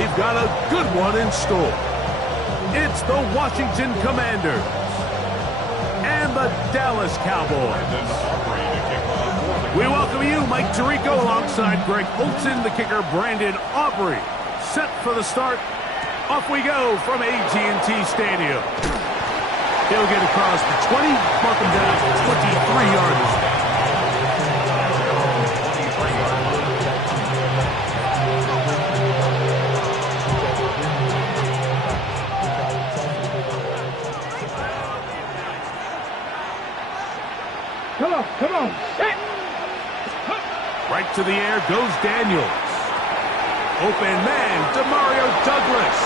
we've got a good one in store. It's the Washington Commanders and the Dallas Cowboys. We welcome you, Mike Tirico, alongside Greg Olsen, the kicker, Brandon Aubrey. Set for the start. Off we go from AT&T Stadium. He'll get across the 20, mark him down to 23 yards. Come on. Right to the air goes Daniels. Open man, Demario Douglas.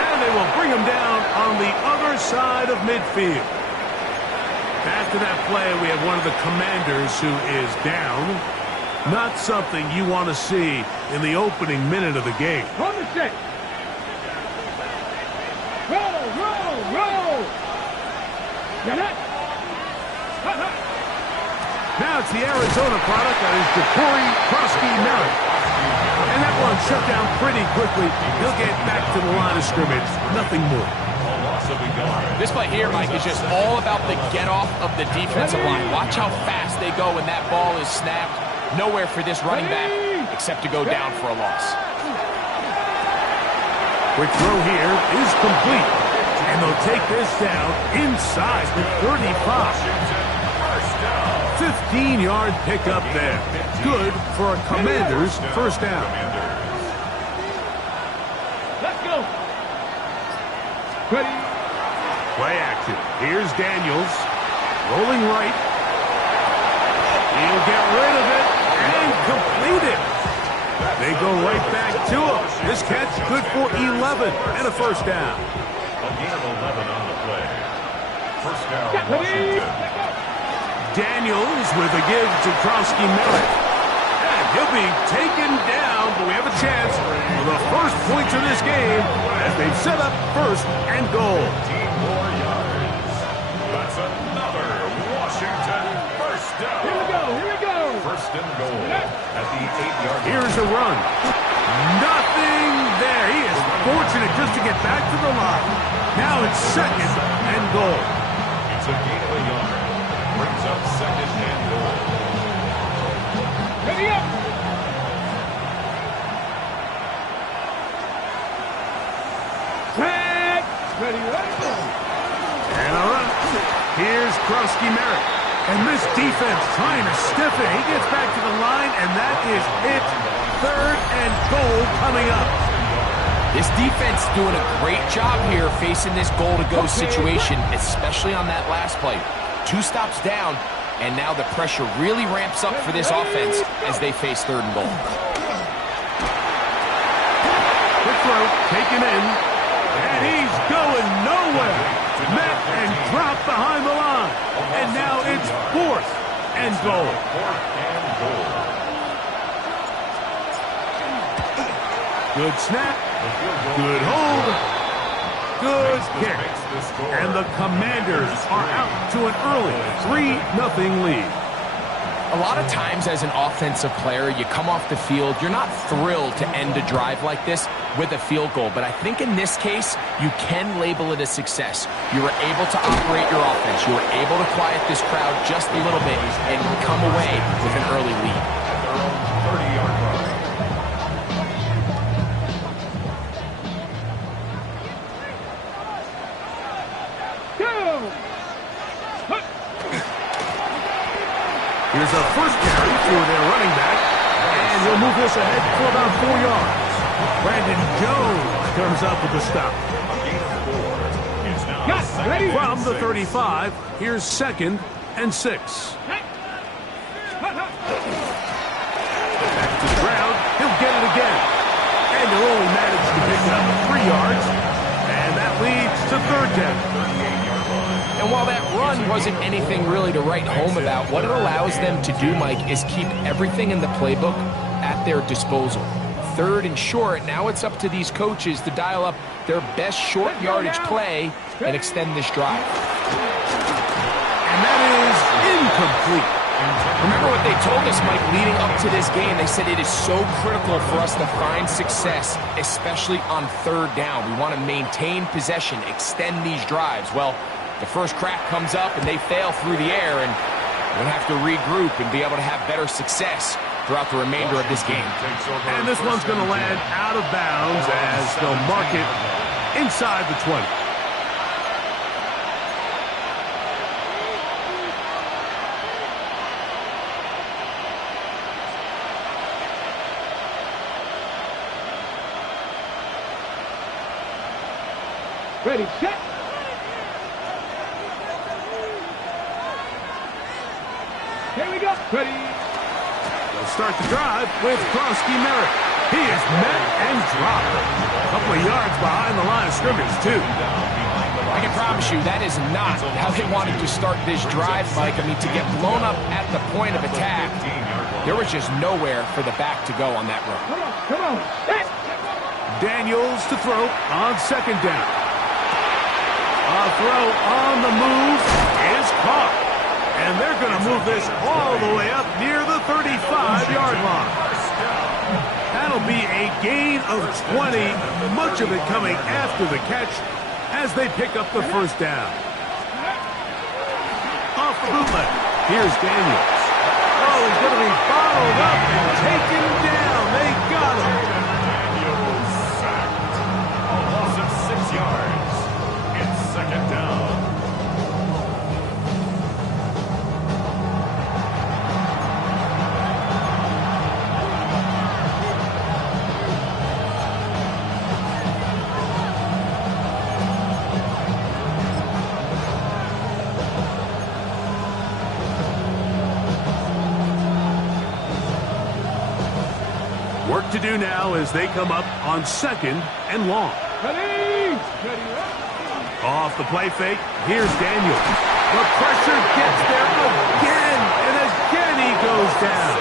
And they will bring him down on the other side of midfield. After that play, we have one of the Commanders who is down. Not something you want to see in the opening minute of the game. On the set. Roll. Get it. Now it's the Arizona product that is Ja'Cory Krosky-Merritt. And that one shut down pretty quickly. He'll get back to the line of scrimmage. Nothing more. This play here, Mike, is just all about the get-off of the defensive line. Watch how fast they go when that ball is snapped. Nowhere for this running back except to go down for a loss. Quick throw here is complete. And they'll take this down inside the 35. 15-yard pickup there. Good for a Commanders first down. Let's go. Ready. Play action. Here's Daniels. Rolling right. He'll get rid of it and complete it. They go right back to him. This catch good for 11 and a first down. A gain of 11 on the play. First down, Washington. Daniels with a give to Krosky-Merritt. And he'll be taken down, but we have a chance for the first points of this game as they've set up first and goal. 15 more yards. That's another Washington first down. Here we go. First and goal at the 8-yard line. Here's a run. Nothing there. He is fortunate just to get back to the line. Now it's second and goal. It's a gain of a yard. Brings up second and goal. Ready up. Tag. Ready. And a run. Here's Krosky-Merritt. And this defense trying to stiff it. He gets back to the line, and that is it. Third and goal coming up. This defense doing a great job here facing this goal-to-go situation, especially on that last play. 2 stops down, and now the pressure really ramps up for this offense as they face third and goal. Quick throw, taken in, and he's going nowhere. Met and dropped behind the line. And now it's fourth and goal. Good snap, good hold, good kick. And the Commanders are out to an early 3-0 lead. A lot of times as an offensive player, you come off the field, you're not thrilled to end a drive like this with a field goal. But I think in this case, you can label it a success. You were able to operate your offense. You were able to quiet this crowd just a little bit and come away with an early lead. At their own 30-yard line. Here's a first carry for their running back, and he'll move this ahead for about 4 yards. Brandon Jones comes up with the stop. From the 35, here's second and 6. Back to the ground, he'll get it again. And he'll only manage to pick up 3 yards, and that leads to third down. And while that run wasn't anything really to write home about, what it allows them to do, Mike, is keep everything in the playbook at their disposal. Third and short, now it's up to these coaches to dial up their best short yardage play and extend this drive. And that is incomplete. Remember what they told us, Mike, leading up to this game. They said it is so critical for us to find success, especially on third down. We want to maintain possession, extend these drives. Well, the first crack comes up and they fail through the air, and we're going to have to regroup and be able to have better success throughout the remainder of this game. And this one's going to land out of bounds as they'll mark it inside the 20. Ready, set. Here we go. Ready. They'll start the drive with Krosky Merritt. He is met and dropped. A couple of yards behind the line of scrimmage, too. I can promise you that is not how they wanted to start this drive, Mike. I mean, to get blown up at the point of attack, there was just nowhere for the back to go on that run. Come on. Set. Daniels to throw on second down. A throw on the move is caught. And they're going to move this all the way up near the 35-yard line. That'll be a gain of 20, much of it coming after the catch as they pick up the first down. Off the bootleg, here's Daniels. Oh, he's going to be bottled up and taken down. They got him. Daniels sacked. A loss of 6 yards. It's second down. Work to do now as they come up on second and long. Ready. Off the play fake, here's Daniels. The pressure gets there again, and again he goes down.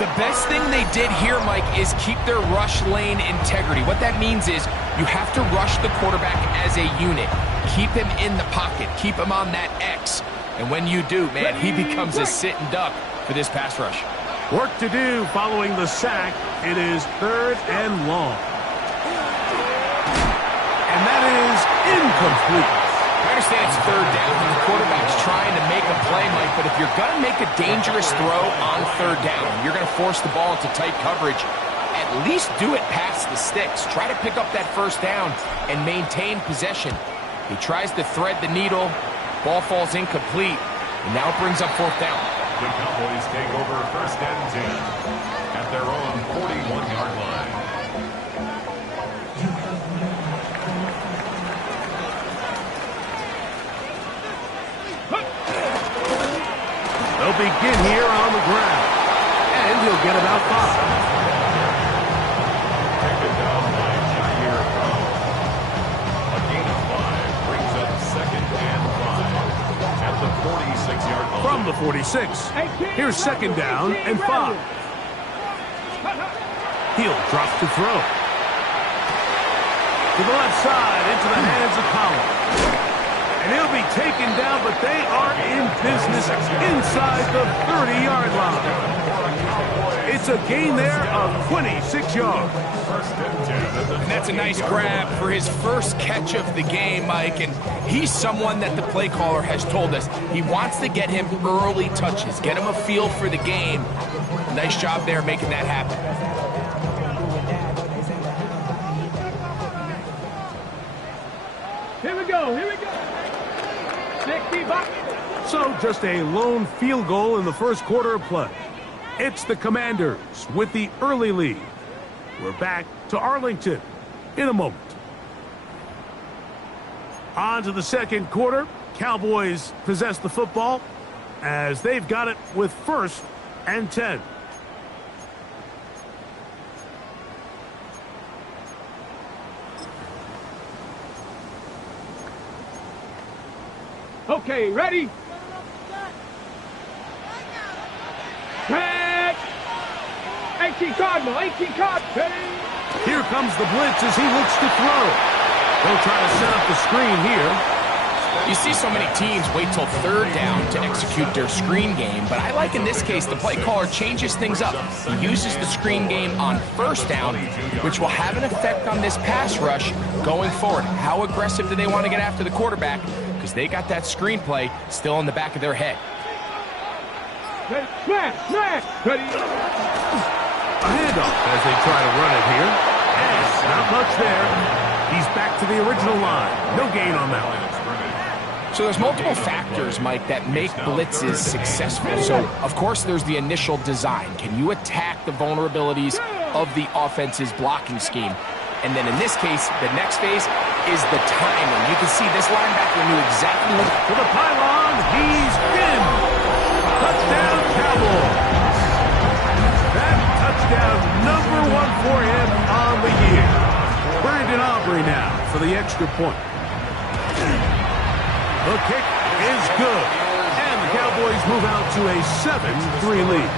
The best thing they did here, Mike, is keep their rush lane integrity. What that means is you have to rush the quarterback as a unit. Keep him in the pocket. Keep him on that X. And when you do, man, he becomes a sit and duck for this pass rush. Work to do following the sack. It is third and long. And that is incomplete. I understand it's third down and the quarterback's trying to make a play, Mike, but if you're going to make a dangerous throw on third down, you're going to force the ball into tight coverage, at least do it past the sticks. Try to pick up that first down and maintain possession. He tries to thread the needle. Ball falls incomplete, and now it brings up fourth down. The Cowboys take over first and 10 at their own 41-yard line. They'll begin here on the ground, and he'll get about 5. Taken down by Jair Brown. A gain of 5 brings up second and 5 at the 46-yard line. From the 46, here's second down and 5. He'll drop to throw. To the left side, into the hands of Collins. And he'll be taken down, but they are in business inside the 30-yard line. It's a gain there of 26 yards. And that's a nice grab for his first catch of the game, Mike. And he's someone that the play caller has told us he wants to get him early touches, get him a feel for the game. Nice job there making that happen. Here we go. 60 So just a lone field goal in the first quarter of play. It's the Commanders with the early lead. We're back to Arlington in a moment. On to the second quarter. Cowboys possess the football as they've got it with first and 10. Okay, ready? Back! 18 Cardinal, 18 Cardinal. Ready? Here comes the blitz as he looks to throw. They'll try to set up the screen here. You see so many teams wait till third down to execute their screen game, but I like in this case the play caller changes things up. He uses the screen game on first down, which will have an effect on this pass rush going forward. How aggressive do they want to get after the quarterback? Because they got that screenplay still in the back of their head. Smash! Ready? A handoff as they try to run it here. And not much there. He's back to the original line. No gain on that one. So there's multiple factors, Mike, that make blitzes successful. So, of course, there's the initial design. Can you attack the vulnerabilities of the offense's blocking scheme? And then in this case, the next phase is the timing. You can see this linebacker knew exactly what... To the pylon, he's in. Touchdown, Cowboys. That touchdown #1 for him on the year. Brandon Aubrey now for the extra point. The kick is good. And the Cowboys move out to a 7-3 lead.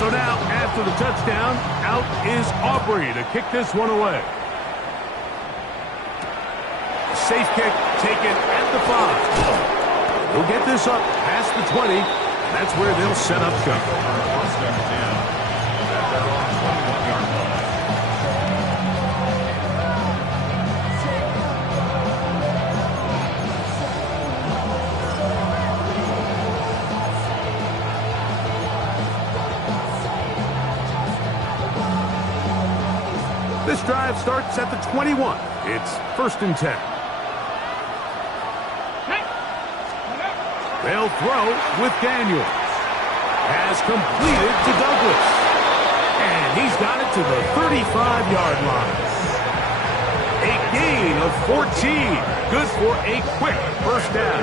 So now, after the touchdown, out is Aubrey to kick this one away. Safe kick taken at the 5. We'll get this up past the 20. That's where they'll set up shop. This drive starts at the 21. It's 1st and 10. They'll throw with Daniels. Has completed to Douglas. And he's got it to the 35-yard line. A gain of 14. Good for a quick first down.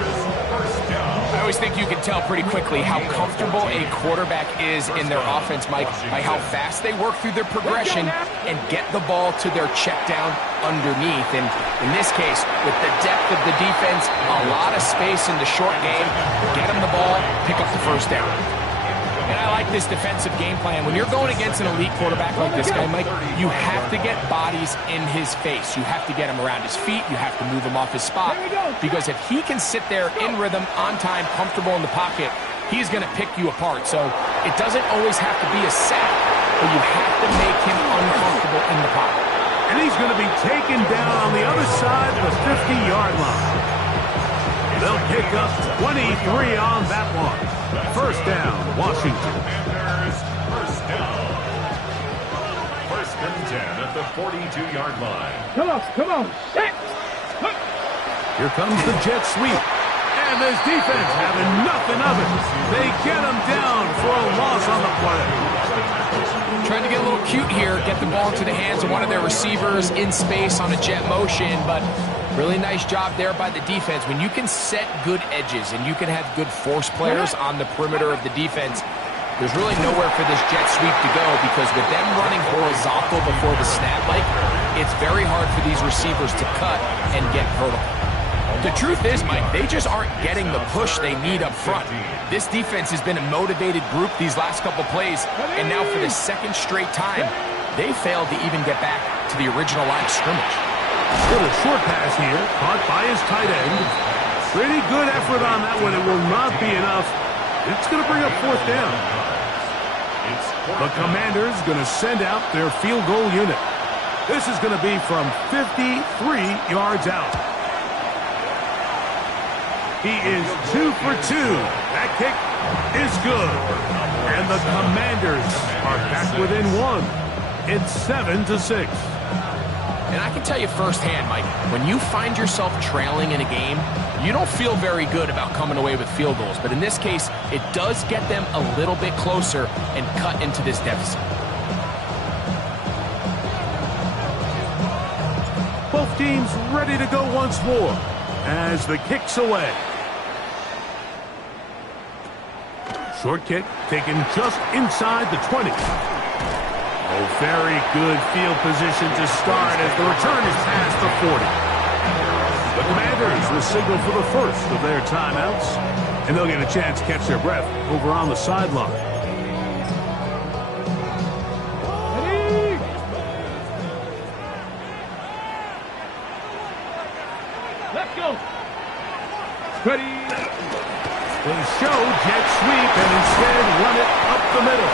I always think you can tell pretty quickly how comfortable a quarterback is in their offense, Mike, by how fast they work through their progression and get the ball to their check down underneath. And in this case, with the depth of the defense, a lot of space in the short game, get them the ball, pick up the first down. And I like this defensive game plan. When you're going against an elite quarterback like this guy, Mike, you have to get bodies in his face. You have to get him around his feet. You have to move him off his spot. Because if he can sit there in rhythm, on time, comfortable in the pocket, he's going to pick you apart. So it doesn't always have to be a sack, but you have to make him uncomfortable in the pocket. And he's going to be taken down on the other side of the 50-yard line. They'll pick up 23 on that one. First down, Washington. First down. 1st and 10 at the 42-yard line. Come on. Set. Here comes the jet sweep. And this defense having nothing of it. They get him down for a loss on the play. Trying to get a little cute here, get the ball into the hands of one of their receivers in space on a jet motion, but really nice job there by the defense. When you can set good edges and you can have good force players on the perimeter of the defense, there's really nowhere for this jet sweep to go because with them running horizontal before the snap, Mike, it's very hard for these receivers to cut and get vertical. The truth is, Mike, they just aren't getting the push they need up front. This defense has been a motivated group these last couple plays, and now for the 2nd straight time, they failed to even get back to the original line of scrimmage. With a short pass here, caught by his tight end. Pretty good effort on that one. It will not be enough. It's going to bring up 4th down. The Commanders going to send out their field goal unit. This is going to be from 53 yards out. He is 2 for 2. That kick is good. And the Commanders are back within 1. It's 7-6. And I can tell you firsthand, Mike, when you find yourself trailing in a game, you don't feel very good about coming away with field goals. But in this case, it does get them a little bit closer and cut into this deficit. Both teams ready to go once more as the kick's away. Short kick taken just inside the 20. Oh, very good field position to start as the return is past the 40. The Commanders will signal for the first of their timeouts, and they'll get a chance to catch their breath over on the sideline. Ready. They show jet sweep and instead run it up the middle.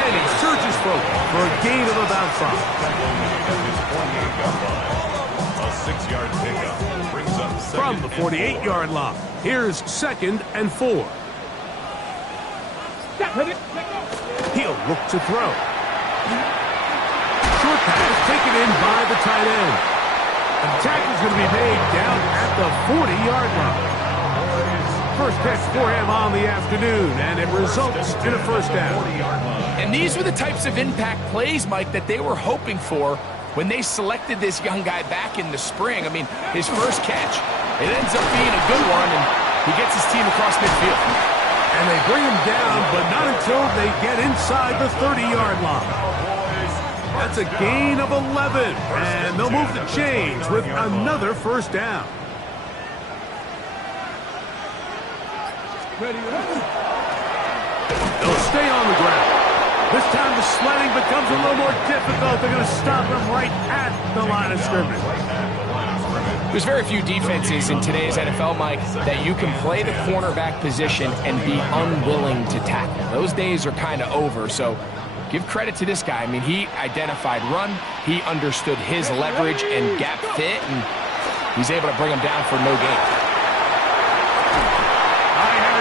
And he surges forward for a gain of about 5. A 6-yard pickup brings up From the 48-yard line, here's 2nd and 4. He'll look to throw. Short pass taken in by the tight end. The tackle's going to be made down at the 40-yard line. First catch for him on the afternoon, and it results in a first down. And these were the types of impact plays, Mike, that they were hoping for when they selected this young guy back in the spring. I mean, his first catch, it ends up being a good one, and he gets his team across midfield. And they bring him down, but not until they get inside the 30-yard line. That's a gain of 11, and they'll move the chains with another first down. They'll stay on the ground. This time the sledding becomes a little more difficult. They're going to stop him right at the line of scrimmage. There's very few defenses in today's NFL, Mike, that you can play the cornerback position and be unwilling to tackle. Those days are kind of over, so give credit to this guy. I mean, he identified run, he understood his leverage and gap fit, and he's able to bring him down for no gain.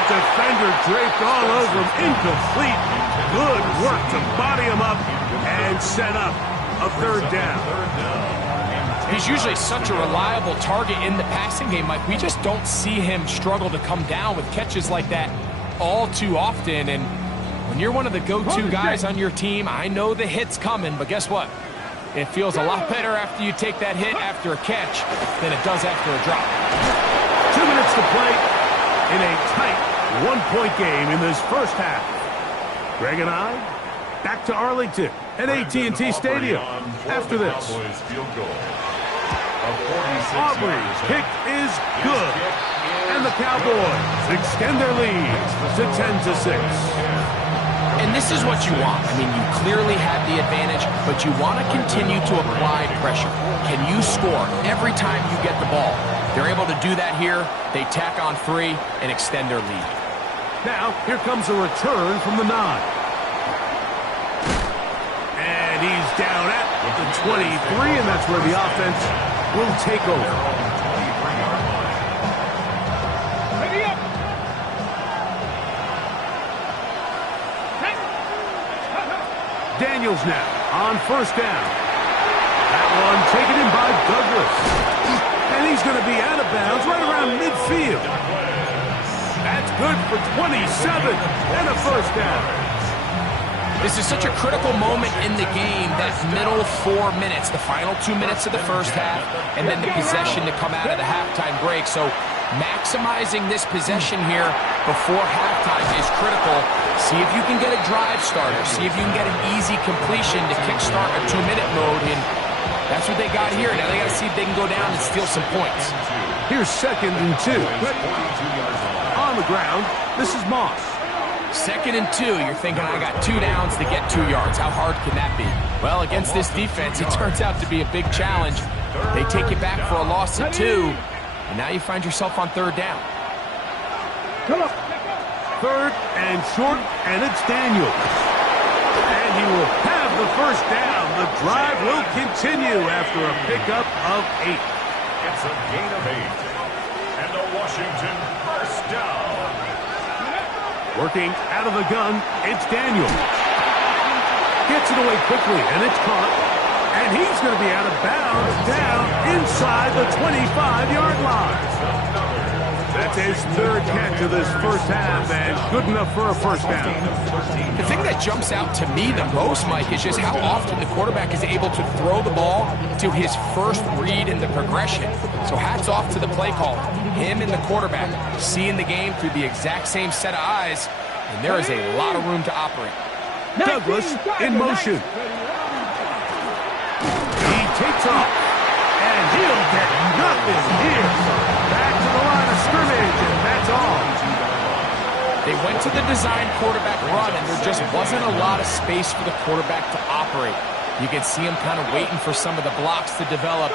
Defender draped all over him, incomplete. Good work to body him up and set up a third down. He's usually such a reliable target in the passing game, Mike. We just don't see him struggle to come down with catches like that all too often. And when you're one of the go-to guys on your team, I know the hit's coming, but guess what? It feels a lot better after you take that hit after a catch than it does after a drop. 2 minutes to play in a tight one-point game in this first half. Greg and I, back to Arlington at AT&T Stadium after this. Aubrey's kick is good. And the Cowboys extend their lead to 10-6. And this is what you want. I mean, you clearly have the advantage, but you want to continue to apply pressure. Can you score every time you get the ball? They're able to do that here. They tack on 3 and extend their lead. Now, here comes a return from the 9. And he's down at the 23, and that's where the offense will take over. Daniels now on first down. That one taken in by Douglas. And he's going to be out of bounds right around midfield. That's good for 27 and a first down. This is such a critical moment in the game, that middle 4 minutes, the final 2 minutes of the first half, and then the possession to come out of the halftime break. So maximizing this possession here before halftime is critical. See if you can get a drive starter. See if you can get an easy completion to kickstart a 2-minute mode. And that's what they got here. Now they got to see if they can go down and steal some points. Here's 2nd and 2. On the ground, this is Moss. 2nd and 2, you're thinking, I got 2 downs to get 2 yards. How hard can that be? Well, against this defense, it turns out to be a big challenge. They take you back for a loss of 2, and now you find yourself on 3rd down. 3rd and short, and it's Daniels. And he will have the first down. The drive will continue after a pickup of 8. It's a gain of 8. And the Washington first down. Working out of the gun, it's Daniels. Gets it away quickly, and it's caught. And he's going to be out of bounds down inside the 25-yard line. That's his 3rd catch of this first half, and good enough for a first down. The thing that jumps out to me the most, Mike, is just how often the quarterback is able to throw the ball to his first read in the progression. So hats off to the play call. Him and the quarterback seeing the game through the exact same set of eyes, and there is a lot of room to operate. Douglas in motion. He takes off, and he'll get nothing here. Back to the line of scrimmage, and that's all. They went to the design quarterback run, and there just wasn't a lot of space for the quarterback to operate. You can see him kind of waiting for some of the blocks to develop.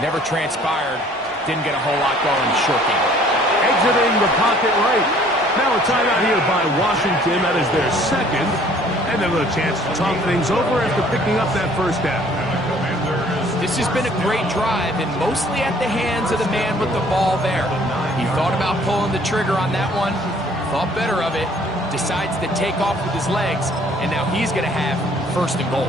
Never transpired. Didn't get a whole lot going short game. exiting the pocket right. Now a timeout here by Washington. That is their second. And they'll have a chance to talk things over after picking up that first down. This has been a great drive, and mostly at the hands of the man with the ball there. He thought about pulling the trigger on that one, thought better of it, decides to take off with his legs, and now he's going to have first and goal.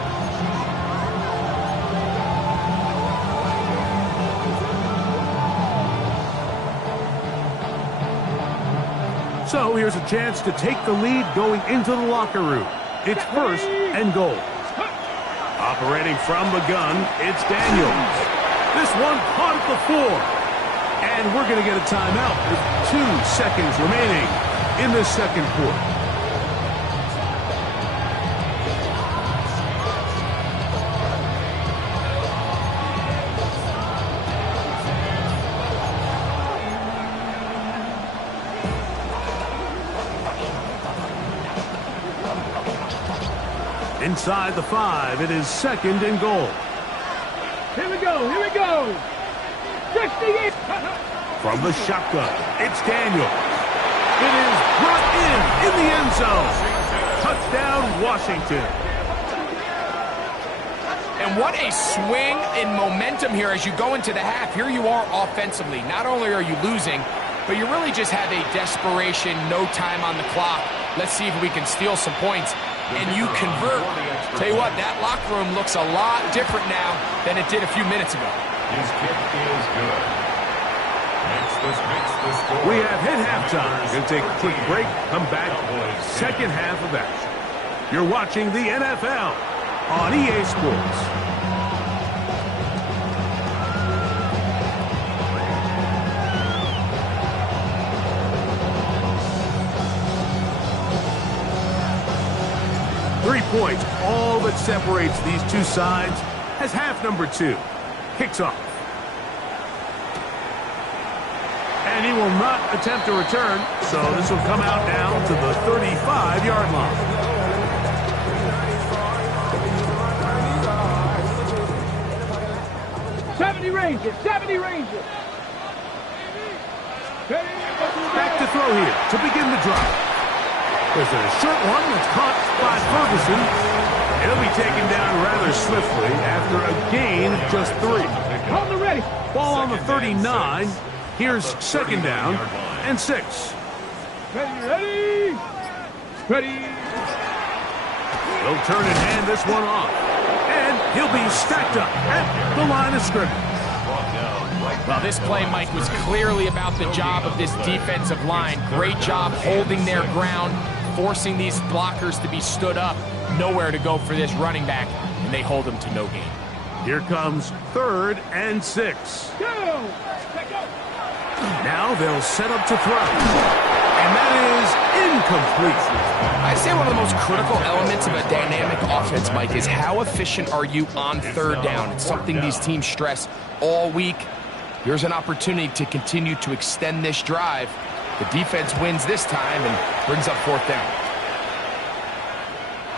So here's a chance to take the lead going into the locker room. It's first and goal. Operating from the gun, it's Daniels. This one caught at the 4. And we're going to get a timeout with 2 seconds remaining in this second quarter. Inside the 5, it is second and goal. Here we go, here we go. 68. From the shotgun, it's Daniel. It is brought in the end zone. Touchdown, Washington. And what a swing in momentum here as you go into the half. Here you are offensively. Not only are you losing, but you really just have a desperation, no time on the clock. Let's see if we can steal some points. And you convert. Tell you what, that locker room looks a lot different now than it did a few minutes ago. His kick is good. Makes the score. We have hit halftime. Going to take a quick break. Come back. Second half of action. You're watching the NFL on EA Sports. Points, all that separates these two sides, as half number 2 kicks off. And he will not attempt to return, so this will come out now to the 35-yard line. Rangers, 70 Rangers. Back to throw here to begin the drive. There's a short one that's caught by Ferguson. It'll be taken down rather swiftly after a gain of just 3. Hold the ready. Ball on the 39. Here's second down and 6. Ready. Ready. They'll turn and hand this one off. And he'll be stacked up at the line of scrimmage. Well, this play, Mike, was clearly about the job of this defensive line. Great job holding their ground, forcing these blockers to be stood up. Nowhere to go for this running back, and they hold him to no gain. Here comes 3rd and 6. Go. Now they'll set up to throw. And that is incomplete. I'd say one of the most critical elements of a dynamic offense, Mike, is how efficient are you on 3rd down. It's something these teams stress all week. Here's an opportunity to continue to extend this drive. The defense wins this time and brings up 4th down.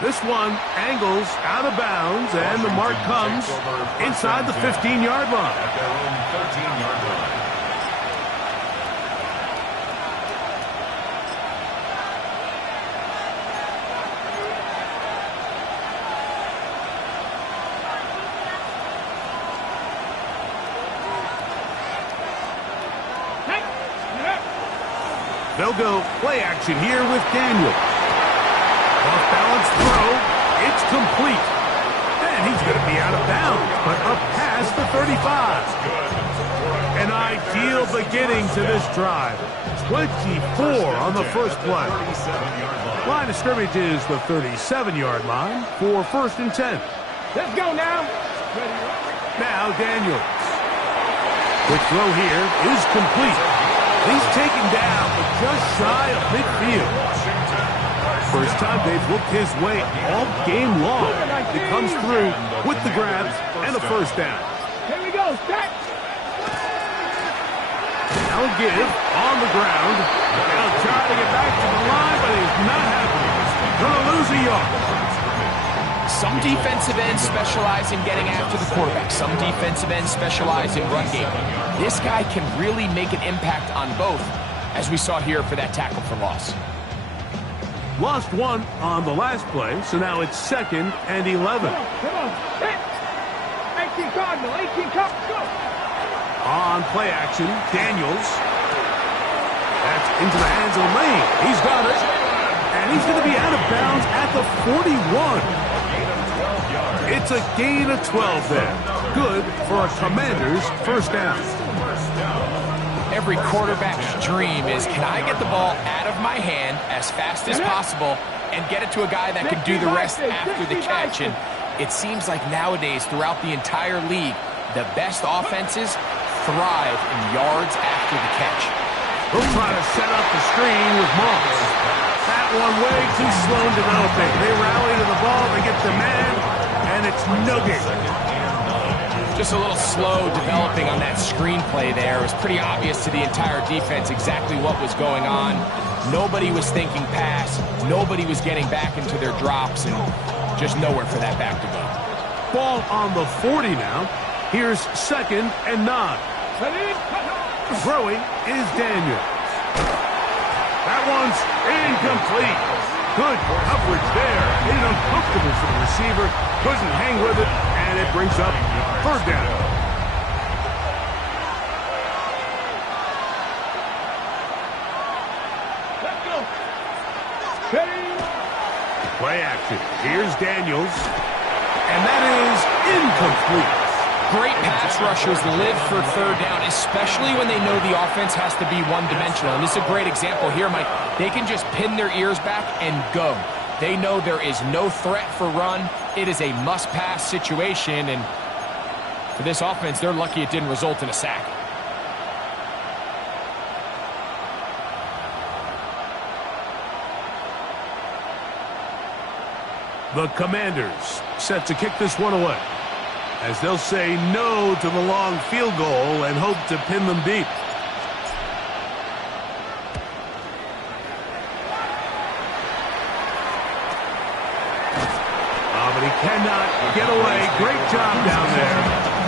This one angles out of bounds, and the mark comes inside the 15-yard line. At their own 13-yard line. They'll go play action here with Daniel. Off-balance throw. It's complete. And he's going to be out of bounds, but up past the 35. An ideal beginning to this drive. 24 on the first play. Line of scrimmage is the 37-yard line for 1st and 10. Let's go now. Now Daniels. Quick throw here is complete. He's taken down, but just shy of midfield. First time they've looked his way all game long. He comes through with the grabs and a 1st down. Here we go, stack. Now give on the ground. They'll try to get back to the line, but he's not happening. Gonna lose a yard. Some defensive ends specialize in getting after the quarterback. Some defensive ends specialize in run game. This guy can really make an impact on both. as we saw here for that tackle for loss. Lost one on the last play, so now it's 2nd and 11. Come on. Hit. 18 Cardinal. 18 Cardinal. Go. On play action, Daniels. That's into the hands of Lane. He's got it. And he's going to be out of bounds at the 41. It's a gain of 12 there. Good for a Commanders first down. Every quarterback's dream is, can I get the ball out of my hand as fast as possible and get it to a guy that can do the rest after the catch? And it seems like nowadays throughout the entire league, the best offenses thrive in yards after the catch. He'll try to set up the screen with Moss. That one way too slow in developing. They rally to the ball, they get the man, and it's no gain. Just a little slow developing on that screenplay there. It was pretty obvious to the entire defense exactly what was going on. Nobody was thinking pass. Nobody was getting back into their drops, and just nowhere for that back to go. Ball on the 40 now. Here's 2nd and 9. Throwing is Daniels. That one's incomplete. Good coverage there. Made it uncomfortable for the receiver. Couldn't hang with it, and it brings up 3rd down. Let's go. Play action. Here's Daniels. And that is incomplete. Great pass rushers live for 3rd down, especially when they know the offense has to be one-dimensional. And this is a great example here, Mike. They can just pin their ears back and go. They know there is no threat for run. It is a must-pass situation, and for this offense, they're lucky it didn't result in a sack. The Commanders set to kick this one away, as they'll say no to the long field goal and hope to pin them deep. But he cannot get away. Great job down there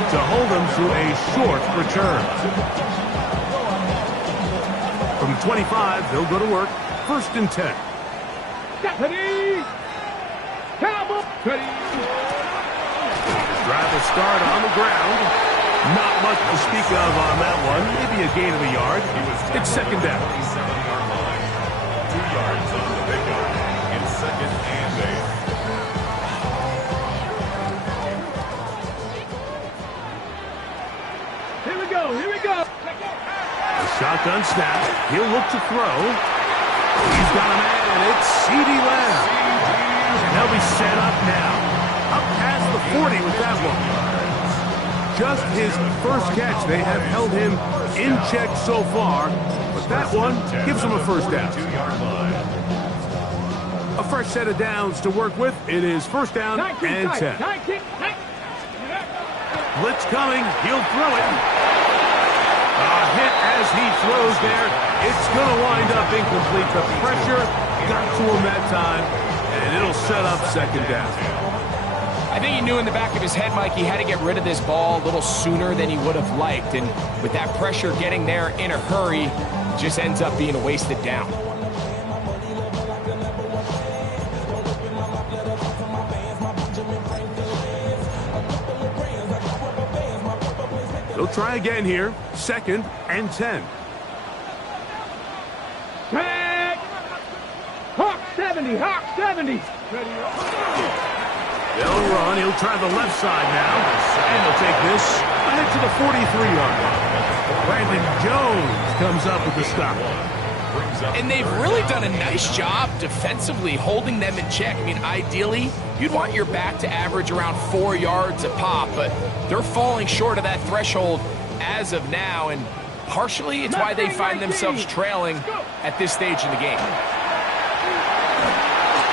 to hold him to a short return. From 25, they'll go to work. 1st and 10. Deputy! Cowboy! Drive the start on the ground. Not much to speak of on that one. Maybe a gain of a yard. It's 2nd down. 2 yards on the pickup. In 2nd and 8. Here we go. Here we go. A shotgun snap. He'll look to throw. He's got a man, and it's C.D. Lamb. And he'll be set up now. Up past the 40 with that one. Just his first catch. They have held him in check so far, but that one gives him a 1st down. 2-yard line. A fresh set of downs to work with. It is 1st down and 10. Blitz coming. He'll throw it. A hit as he throws there. It's going to wind up incomplete. The pressure got to him that time, and it'll set up 2nd down. I think he knew in the back of his head, Mike, he had to get rid of this ball a little sooner than he would have liked. And with that pressure getting there in a hurry, it just ends up being a wasted down. They'll try again here. 2nd and 10. Tag! Hawk 70! Hawk 70! They'll run. He'll try the left side now. And he'll take this ahead to the 43-yard line. Brandon Jones comes up with the stop. And they've really done a nice job defensively holding them in check. I mean, ideally, you'd want your back to average around 4 yards a pop, but they're falling short of that threshold as of now, and partially it's why they find themselves trailing at this stage in the game.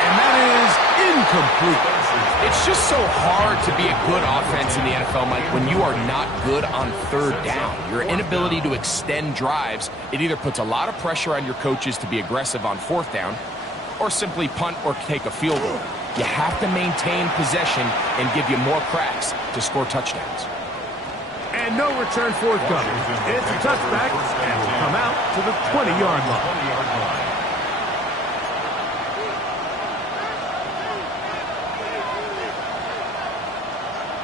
And that is incomplete. It's just so hard to be a good offense in the NFL, Mike, when you are not good on 3rd down. Your inability to extend drives, it either puts a lot of pressure on your coaches to be aggressive on 4th down or simply punt or take a field goal. You have to maintain possession and give you more cracks to score touchdowns. And And no return forthcoming. It's a touchback and will come out to the 20-yard line.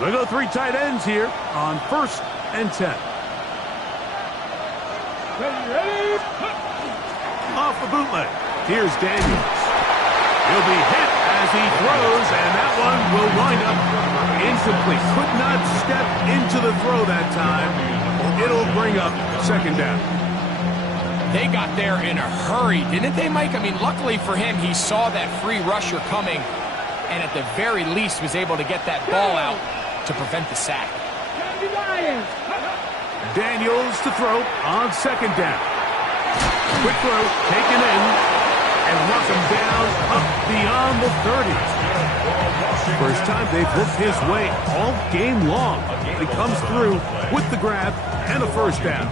They go 3 tight ends here on 1st and 10. Ready? Off the bootleg. Here's Daniels. He'll be hit as he throws, and that one will wind up incomplete. Could not step into the throw that time. It'll bring up 2nd down. They got there in a hurry, didn't they, Mike? I mean, luckily for him, he saw that free rusher coming, and at the very least was able to get that ball out to prevent the sack. Daniels to throw on 2nd down. Quick throw, taken in, and runs him down up beyond the 30. First time they've looked his way all game long. He comes through with the grab and a 1st down.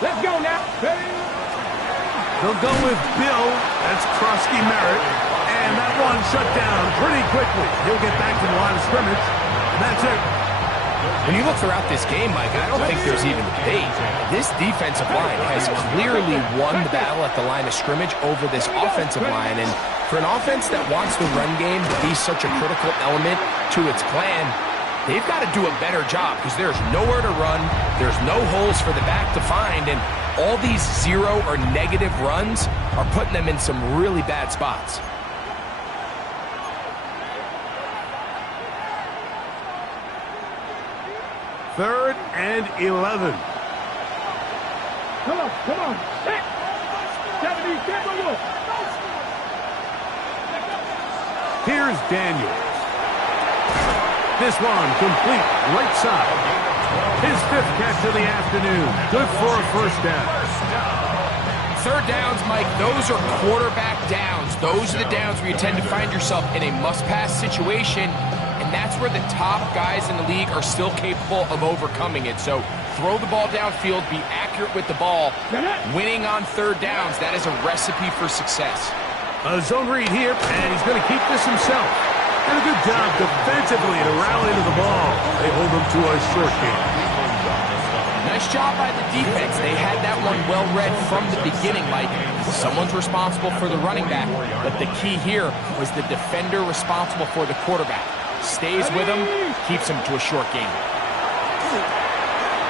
Let's go now. They'll go with Bill. That's Krusky Merritt. And that one shut down pretty quickly. He'll get back to the line of scrimmage. And that's it. When you look throughout this game, Mike, I don't think there's even debate. This defensive line has clearly won the battle at the line of scrimmage over this offensive line. And for an offense that wants the run game to be such a critical element to its plan, they've got to do a better job because there's nowhere to run. There's no holes for the back to find. And all these 0 or negative runs are putting them in some really bad spots. Third and 11. Come on. Set. 70, Here's Daniels. This one complete right side. His 5th catch of the afternoon. Good for a 1st down. 3rd downs, Mike, those are quarterback downs. Those are the downs where you tend to find yourself in a must-pass situation, and that's where the top guys in the league are still capable of overcoming it. So throw the ball downfield, be accurate with the ball. Winning on 3rd downs, that is a recipe for success. A zone read here, and he's going to keep this himself. And a good job defensively to rally to the ball. They hold him to a short game. Nice job by the defense. They had that one well read from the beginning, Mike. Someone's responsible for the running back, but the key here was the defender responsible for the quarterback. Stays with him, keeps him to a short game.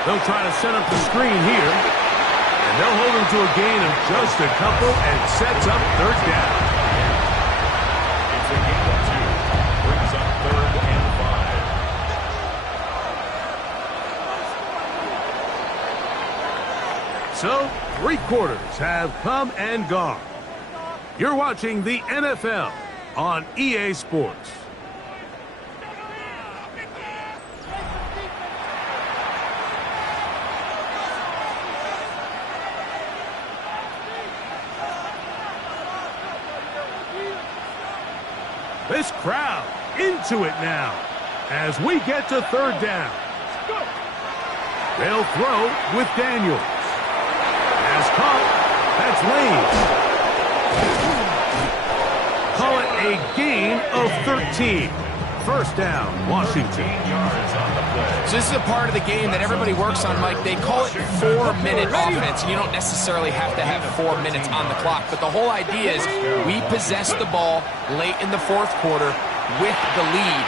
They'll try to set up the screen here, and they'll hold him to a gain of just a couple and sets up 3rd down. It's a gain of 2. Brings up 3rd and 5. So, 3 quarters have come and gone. You're watching the NFL on EA Sports. This crowd into it now as we get to 3rd down. They'll throw with Daniels. Has caught. That's Lane. Call it a gain of 13. 1st down, Washington. So this is a part of the game that everybody works on, Mike. They call it 4-minute offense, and you don't necessarily have to have 4 minutes on the clock. But the whole idea is we possess the ball late in the 4th quarter with the lead.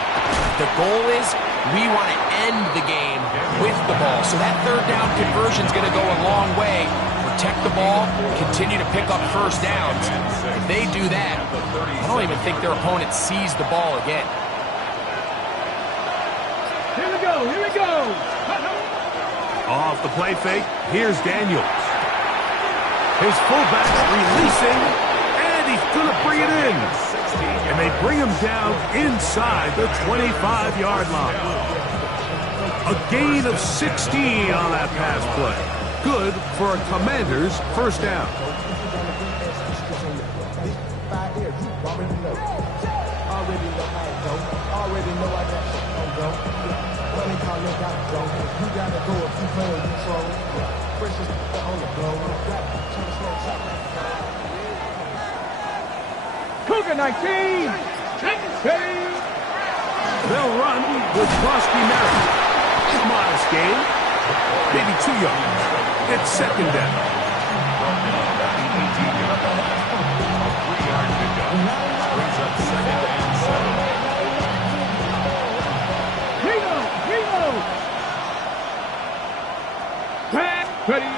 The goal is we want to end the game with the ball. So that 3rd down conversion is going to go a long way. Protect the ball, continue to pick up 1st downs. If they do that, I don't even think their opponent sees the ball again. Here we go. Off the play fake, here's Daniels. His fullback releasing, and he's going to bring it in. And they bring him down inside the 25-yard line. A gain of 16 on that pass play. Good for a Commander's 1st down. Cougar 19. Ready. They'll run with Krosky Merritt. Modest gain. Maybe 2 yards. It's second down. Brings up second and 7. Reno. Pass. Ready.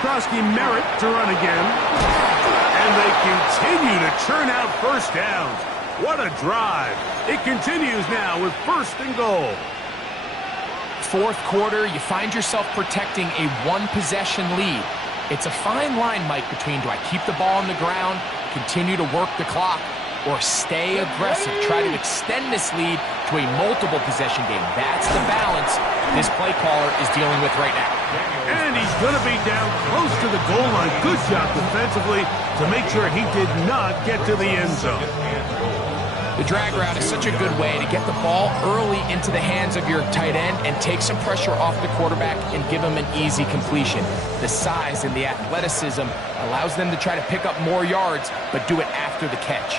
Krosky Merritt to run again. And they continue to churn out first downs. What a drive. It continues now with 1st and goal. Fourth quarter, you find yourself protecting a one-possession lead. It's a fine line, Mike, between do I keep the ball on the ground, continue to work the clock, or stay aggressive, try to extend this lead to a multiple possession game. That's the balance this play caller is dealing with right now. And he's going to be down close to the goal line. Good job defensively to make sure he did not get to the end zone. The drag route is such a good way to get the ball early into the hands of your tight end and take some pressure off the quarterback and give him an easy completion. The size and the athleticism allows them to try to pick up more yards, but do it after the catch.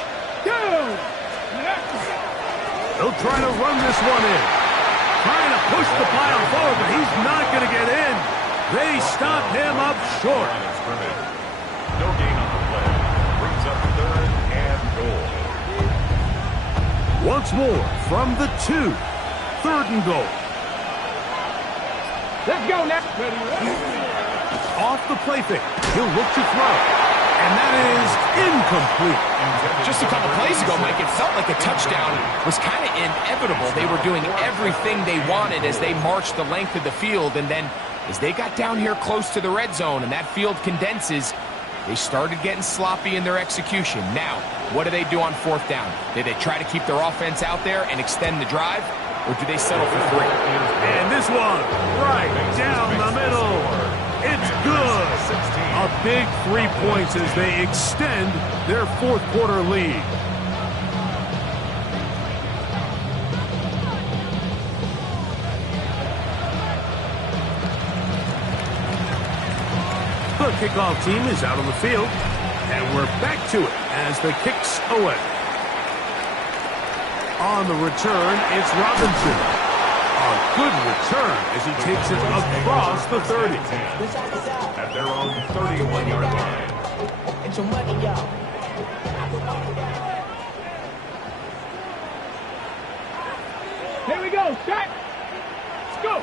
They'll try to run this one in. Trying to push the pile forward, but he's not going to get in. They stop him up short. No gain on the play. Brings up 3rd and goal. Once more from the 2. 3rd and goal. Let's go now. Off the play fake. He'll look to throw. And that is incomplete. Just a couple plays ago, Mike, it felt like a touchdown was kind of inevitable. They were doing everything they wanted as they marched the length of the field. And then as they got down here close to the red zone and that field condenses, they started getting sloppy in their execution. Now, what do they do on 4th down? Do they try to keep their offense out there and extend the drive, or do they settle for 3? And this one, right down the middle. It's good. A big 3 points as they extend their 4th quarter lead. The kickoff team is out on the field, and we're back to it as the kick's away. On the return, it's Robinson. A good return as he takes it across the 30. At their own 31-yard line. Here we go. Shot. Let's go.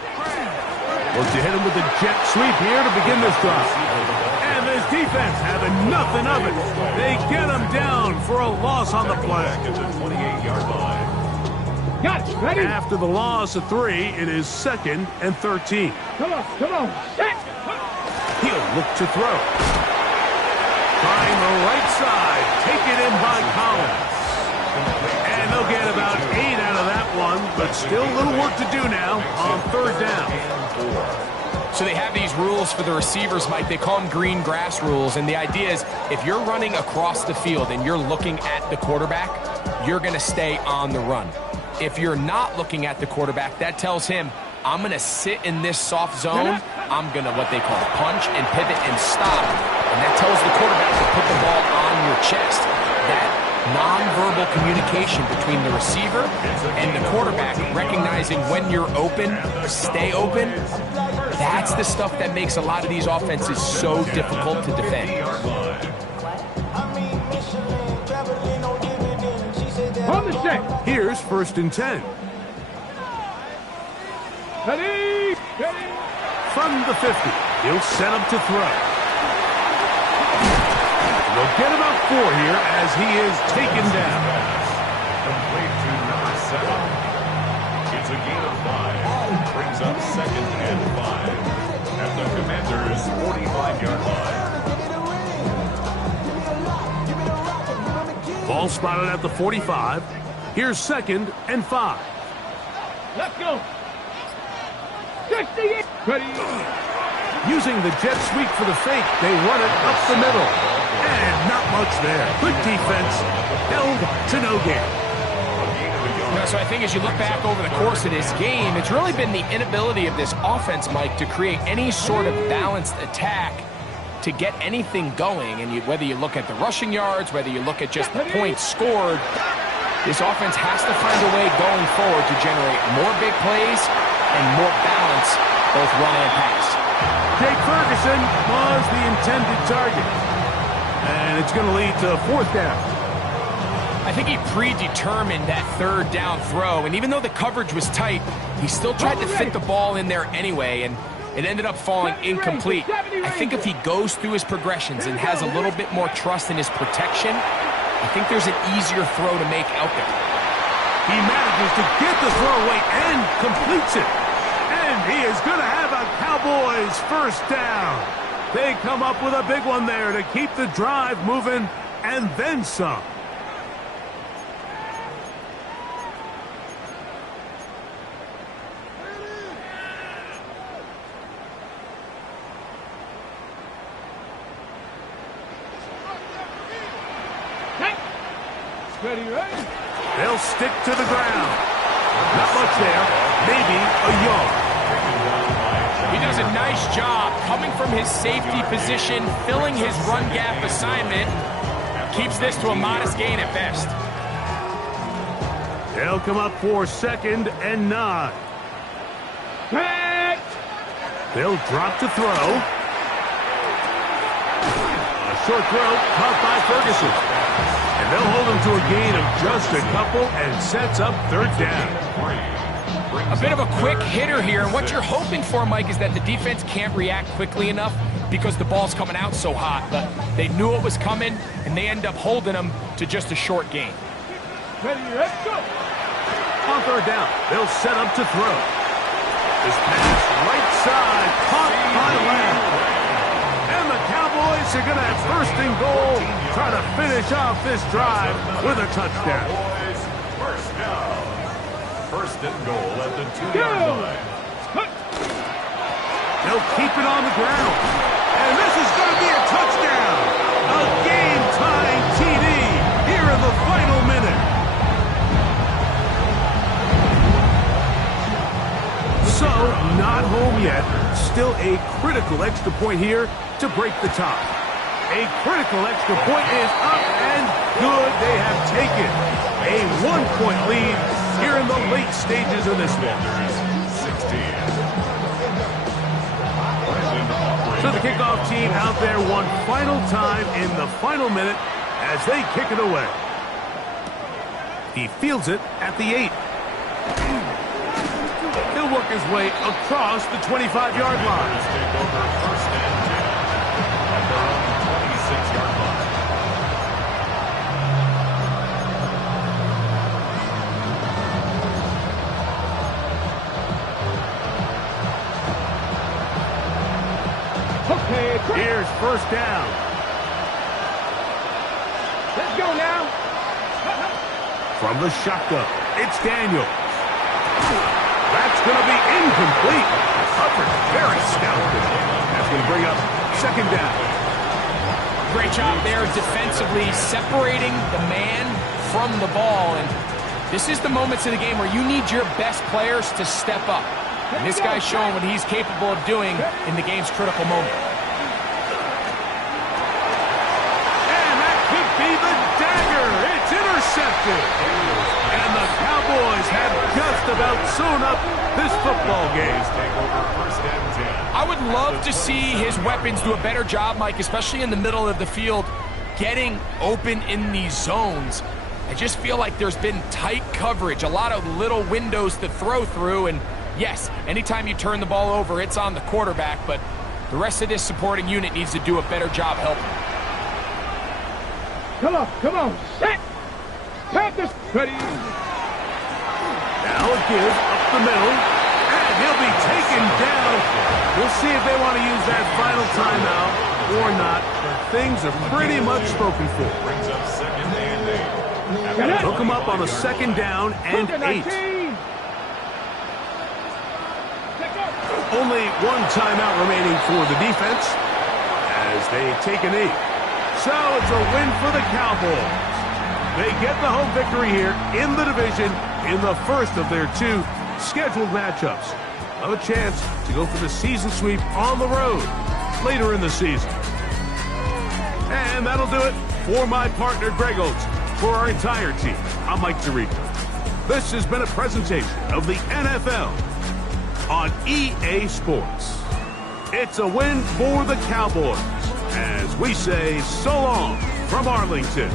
Look to hit him with a jet sweep here to begin this drive. And this defense having nothing of it. They get him down for a loss on the play. At the 28-yard line. Got it. Ready? After the loss of 3, it is 2nd and 13. Come on. Set. He'll look to throw. Trying the right side. Take it in by Collins. And they'll get about 8 out of that one, but still a little work to do now on 3rd down. So they have these rules for the receivers, Mike. They call them green grass rules, and the idea is if you're running across the field and you're looking at the quarterback, you're going to stay on the run. If you're not looking at the quarterback, that tells him, I'm going to sit in this soft zone. I'm going to what they call punch and pivot and stop. And that tells the quarterback to put the ball on your chest. That nonverbal communication between the receiver and the quarterback, recognizing when you're open, stay open, that's the stuff that makes a lot of these offenses so difficult to defend. On the set. Here's 1st and 10. Ready. From the 50, he'll set up to throw. They'll get about 4 here as he is taken down. Complete to number 7. It's a gain of 5. Brings up 2nd and 5. At the Commanders' 45-yard line. Ball spotted at the 45. Here's 2nd and 5. Let's go. 68. Ready. Using the jet sweep for the fake, they run it up the middle. And not much there. Good defense. Held to no gain. So I think as you look back over the course of this game, it's really been the inability of this offense, Mike, to create any sort of balanced attack to get anything going. And whether you look at the rushing yards, whether you look at just the points scored, This offense has to find a way going forward to generate more big plays and more balance, both run and pass. Jake Ferguson was the intended target. And it's going to lead to 4th down. I think he predetermined that 3rd down throw, and even though the coverage was tight, he still tried to fit the ball in there anyway, and it ended up falling incomplete. I think if he goes through his progressions and has a little bit more trust in his protection, I think there's an easier throw to make out there. He manages to get the throw away and completes it. And he is going to have a Cowboys 1st down. They come up with a big one there to keep the drive moving and then some. Ready, ready? They'll stick to the ground. Not much there. Maybe a yard. He does a nice job coming from his safety position, filling his run gap assignment. Keeps this to a modest gain at best. They'll come up for 2nd and 9. They'll drop to throw. A short throw caught by Ferguson. And they'll hold him to a gain of just a couple and sets up 3rd down. A bit of a quick hitter here, and what you're hoping for, Mike, is that the defense can't react quickly enough because the ball's coming out so hot. But they knew it was coming, and they end up holding him to just a short gain. Ready, let's go. On 3rd down, they'll set up to throw. This pass right side, caught by Lamb. And the Cowboys are going to have 1st and goal, try to finish off this drive with a touchdown. 1st and goal at the 2-yard line. They'll keep it on the ground. And this is going to be a touchdown. A game-tying TD here in the final minute. So, not home yet. Still a critical extra point here to break the tie. A critical extra point is up and good. They have taken a 1-point lead here in the late stages of this one. So the kickoff team out there one final time in the final minute as they kick it away. He fields it at the 8. He'll work his way across the 25-yard line. Here's 1st down. Let's go now. From the shotgun, it's Daniels. That's going to be incomplete. Coverage very stout. That's going to bring up 2nd down. Great job there defensively, separating the man from the ball. And this is the moments of the game where you need your best players to step up. And this guy's showing what he's capable of doing in the game's critical moment. Intercepted. And the Cowboys have just about sewn up this football game. I would love to see his weapons do a better job, Mike, especially in the middle of the field, getting open in these zones. I just feel like there's been tight coverage, a lot of little windows to throw through, and yes, anytime you turn the ball over, it's on the quarterback, but the rest of this supporting unit needs to do a better job helping. Come on, set! Panthers, ready. Now a give up the middle, and he'll be taken down. We'll see if they want to use that final timeout or not, but things are pretty much spoken for. Brings up 2nd and 8. Took him up on a 2nd down and 8. Only 1 timeout remaining for the defense as they take a knee. So it's a win for the Cowboys. They get the home victory here in the division in the first of their 2 scheduled matchups. A chance to go for the season sweep on the road later in the season. And that'll do it for my partner, Greg Oates. For our entire team, I'm Mike Tirico. This has been a presentation of the NFL on EA Sports. It's a win for the Cowboys, as we say so long from Arlington.